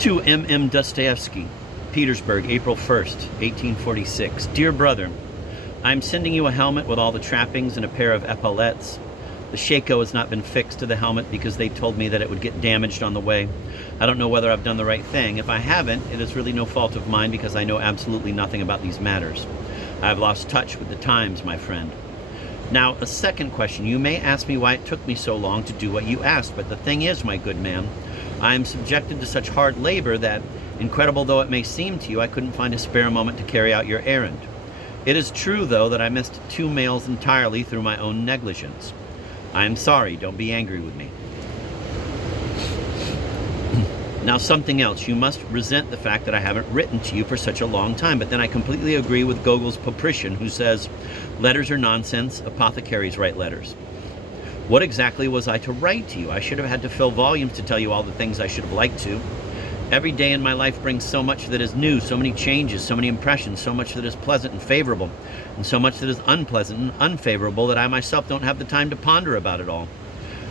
To M.M Dostoyevsky, Petersburg, April 1st, 1846. Dear brother, I am sending you a helmet with all the trappings and a pair of epaulettes. The shako has not been fixed to the helmet because they told me that it would get damaged on the way. I don't know whether I've done the right thing. If I haven't, it is really no fault of mine because I know absolutely nothing about these matters. I have lost touch with the times, my friend. Now, a second question. You may ask me why it took me so long to do what you asked, but the thing is, my good man, I am subjected to such hard labor that, incredible though it may seem to you, I couldn't find a spare moment to carry out your errand. It is true, though, that I missed 2 mails entirely through my own negligence. I am sorry, don't be angry with me. Now, something else. You must resent the fact that I haven't written to you for such a long time, but then I completely agree with Gogol's Paprician, who says, letters are nonsense, apothecaries write letters. What exactly was I to write to you? I should have had to fill volumes to tell you all the things I should have liked to. Every day in my life brings so much that is new, so many changes, so many impressions, so much that is pleasant and favorable, and so much that is unpleasant and unfavorable that I myself don't have the time to ponder about it all.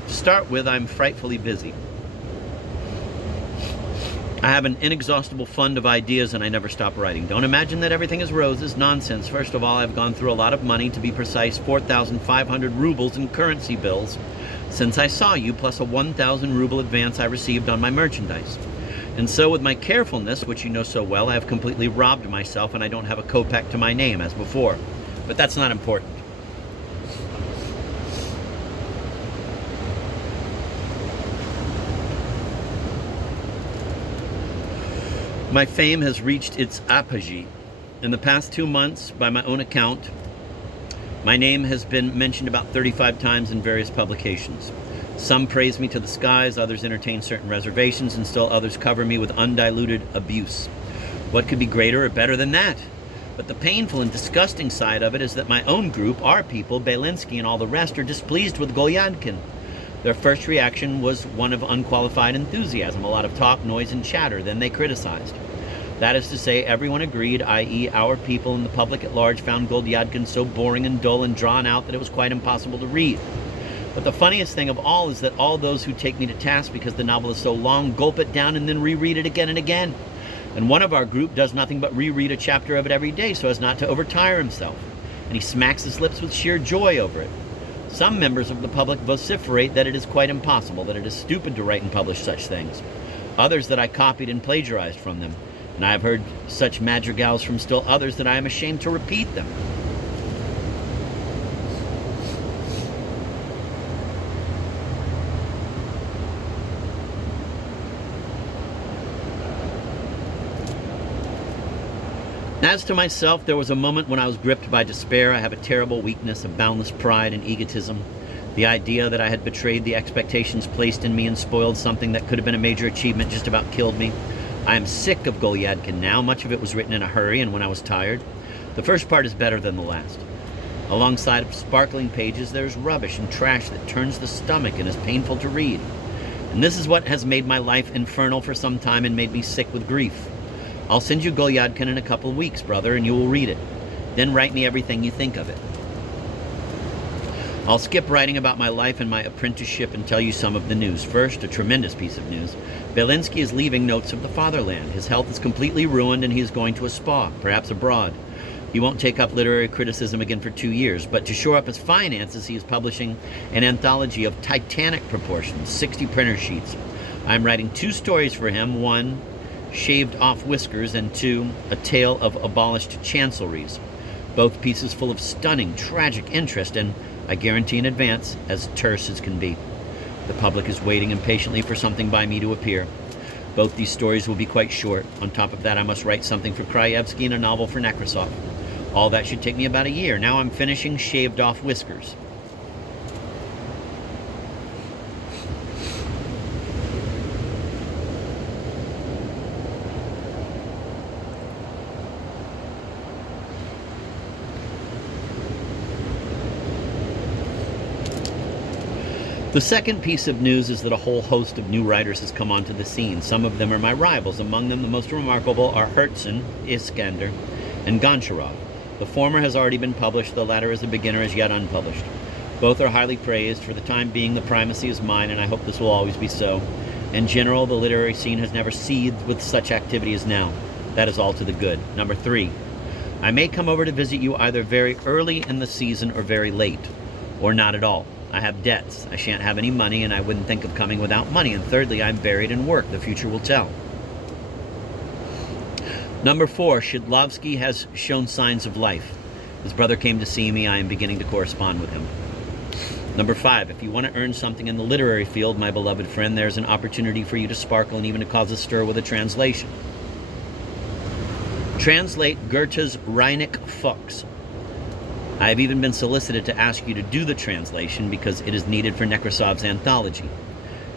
To start with, I'm frightfully busy. I have an inexhaustible fund of ideas and I never stop writing. Don't imagine that everything is roses. Nonsense. First of all, I've gone through a lot of money, to be precise, 4,500 rubles in currency bills since I saw you, plus a 1,000 ruble advance I received on my merchandise. And so with my carefulness, which you know so well, I have completely robbed myself and I don't have a kopeck to my name as before. But that's not important. My fame has reached its apogee. In the past 2 months, by my own account, my name has been mentioned about 35 times in various publications. Some praise me to the skies, others entertain certain reservations, and still others cover me with undiluted abuse. What could be greater or better than that? But the painful and disgusting side of it is that my own group, our people, Belinsky and all the rest, are displeased with Golyadkin. Their first reaction was one of unqualified enthusiasm, a lot of talk, noise, and chatter. Then they criticized. That is to say, everyone agreed, i.e. our people and the public at large, found Golyadkin so boring and dull and drawn out that it was quite impossible to read. But the funniest thing of all is that all those who take me to task because the novel is so long gulp it down and then reread it again and again. And one of our group does nothing but reread a chapter of it every day so as not to overtire himself. And he smacks his lips with sheer joy over it. Some members of the public vociferate that it is quite impossible, that it is stupid to write and publish such things. Others that I copied and plagiarized from them. And I have heard such madrigals from still others that I am ashamed to repeat them. As to myself, there was a moment when I was gripped by despair. I have a terrible weakness, a boundless pride and egotism. The idea that I had betrayed the expectations placed in me and spoiled something that could have been a major achievement just about killed me. I am sick of Golyadkin now. Much of it was written in a hurry and when I was tired. The first part is better than the last. Alongside of sparkling pages, there's rubbish and trash that turns the stomach and is painful to read. And this is what has made my life infernal for some time and made me sick with grief. I'll send you Golyadkin in a couple of weeks, brother, and you will read it. Then write me everything you think of it. I'll skip writing about my life and my apprenticeship and tell you some of the news. First, a tremendous piece of news. Belinsky is leaving Notes of the Fatherland. His health is completely ruined and he is going to a spa, perhaps abroad. He won't take up literary criticism again for 2 years, but to shore up his finances, he is publishing an anthology of titanic proportions, 60 printer sheets. I'm writing 2 stories for him, 1, Shaved Off Whiskers, and 2, A Tale of Abolished Chancelleries. Both pieces full of stunning, tragic interest and, I guarantee in advance, as terse as can be. The public is waiting impatiently for something by me to appear. Both these stories will be quite short. On top of that, I must write something for Krajewski and a novel for Nekrasov. All that should take me about a year. Now I'm finishing Shaved Off Whiskers. The second piece of news is that a whole host of new writers has come onto the scene. Some of them are my rivals. Among them, the most remarkable are Herzen, Iskander, and Goncharov. The former has already been published, the latter, as a beginner, is yet unpublished. Both are highly praised. For the time being, the primacy is mine, and I hope this will always be so. In general, the literary scene has never seethed with such activity as now. That is all to the good. Number 3, I may come over to visit you either very early in the season or very late, or not at all. I have debts. I shan't have any money, and I wouldn't think of coming without money. And thirdly, I'm buried in work. The future will tell. Number 4, Shidlovsky has shown signs of life. His brother came to see me. I am beginning to correspond with him. Number 5, if you want to earn something in the literary field, my beloved friend, there's an opportunity for you to sparkle and even to cause a stir with a translation. Translate Goethe's Reineke Fuchs. I have even been solicited to ask you to do the translation because it is needed for Nekrasov's anthology.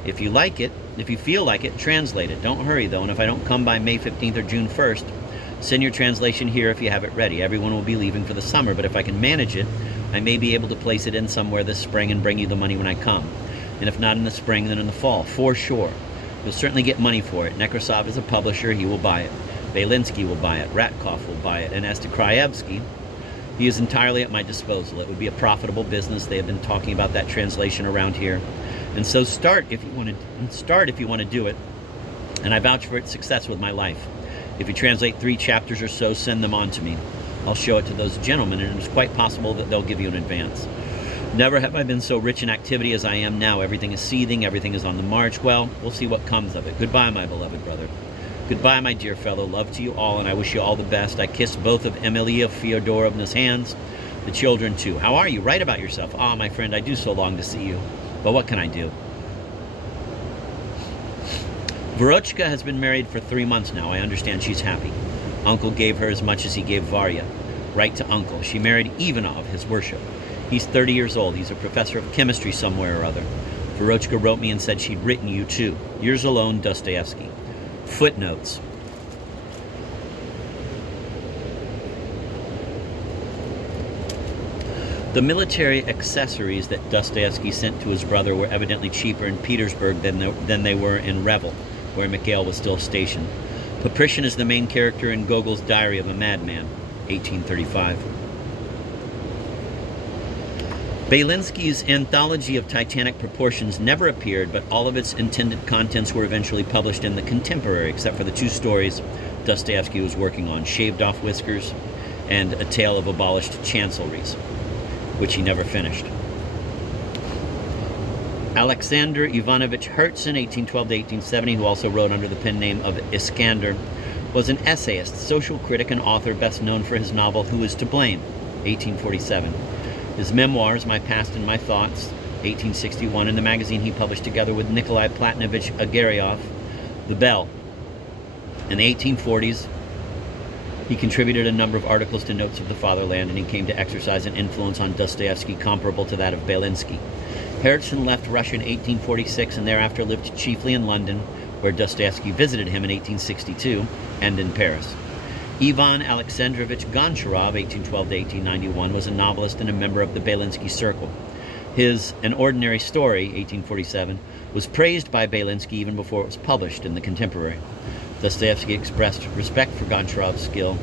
If you like it, if you feel like it, translate it. Don't hurry, though, and if I don't come by May 15th or June 1st, send your translation here if you have it ready. Everyone will be leaving for the summer, but if I can manage it, I may be able to place it in somewhere this spring and bring you the money when I come. And if not in the spring, then in the fall, for sure. You'll certainly get money for it. Nekrasov is a publisher. He will buy it. Belinsky will buy it. Ratkov will buy it. And as to Krajewski, he is entirely at my disposal. It would be a profitable business. They have been talking about that translation around here. And so start if you want to do it. And I vouch for its success with my life. If you translate 3 chapters or so, send them on to me. I'll show it to those gentlemen, and it's quite possible that they'll give you an advance. Never have I been so rich in activity as I am now. Everything is seething. Everything is on the march. Well, we'll see what comes of it. Goodbye, my beloved brother. Goodbye, my dear fellow. Love to you all, and I wish you all the best. I kiss both of Emilia Fyodorovna's hands, the children too. How are you? Write about yourself. Ah, my friend, I do so long to see you. But what can I do? Verochka has been married for 3 months now. I understand she's happy. Uncle gave her as much as he gave Varya. Right to uncle. She married Ivanov, his worship. He's 30 years old. He's a professor of chemistry somewhere or other. Verochka wrote me and said she'd written you too. Yours alone, Dostoyevsky. Footnotes. The military accessories that Dostoyevsky sent to his brother were evidently cheaper in Petersburg than they were in Revel, where Mikhail was still stationed. Paprician is the main character in Gogol's Diary of a Madman, 1835. Belinsky's anthology of titanic proportions never appeared, but all of its intended contents were eventually published in the Contemporary, except for the 2 stories Dostoyevsky was working on, Shaved Off Whiskers and A Tale of Abolished Chancelleries, which he never finished. Alexander Ivanovich Herzen, 1812 to 1870, who also wrote under the pen name of Iskander, was an essayist, social critic, and author best known for his novel Who is to Blame, 1847. His memoirs, My Past and My Thoughts, 1861, and the magazine he published together with Nikolai Platonovich Agarioff, The Bell. In the 1840s, he contributed a number of articles to Notes of the Fatherland, and he came to exercise an influence on Dostoevsky comparable to that of Belinsky. Herzen left Russia in 1846 and thereafter lived chiefly in London, where Dostoevsky visited him in 1862, and in Paris. Ivan Alexandrovich Goncharov, 1812 to 1891, was a novelist and a member of the Belinsky Circle. His An Ordinary Story, 1847, was praised by Belinsky even before it was published in the Contemporary. Dostoevsky expressed respect for Goncharov's skill,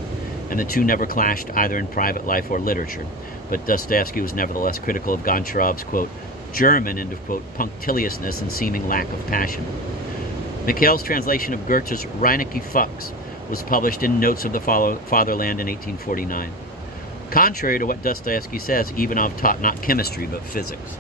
and the two never clashed either in private life or literature. But Dostoevsky was nevertheless critical of Goncharov's, quote, German, end of quote, punctiliousness and seeming lack of passion. Mikhail's translation of Goethe's Reineke Fuchs was published in Notes of the Fatherland in 1849. Contrary to what Dostoevsky says, Ivanov taught not chemistry but physics.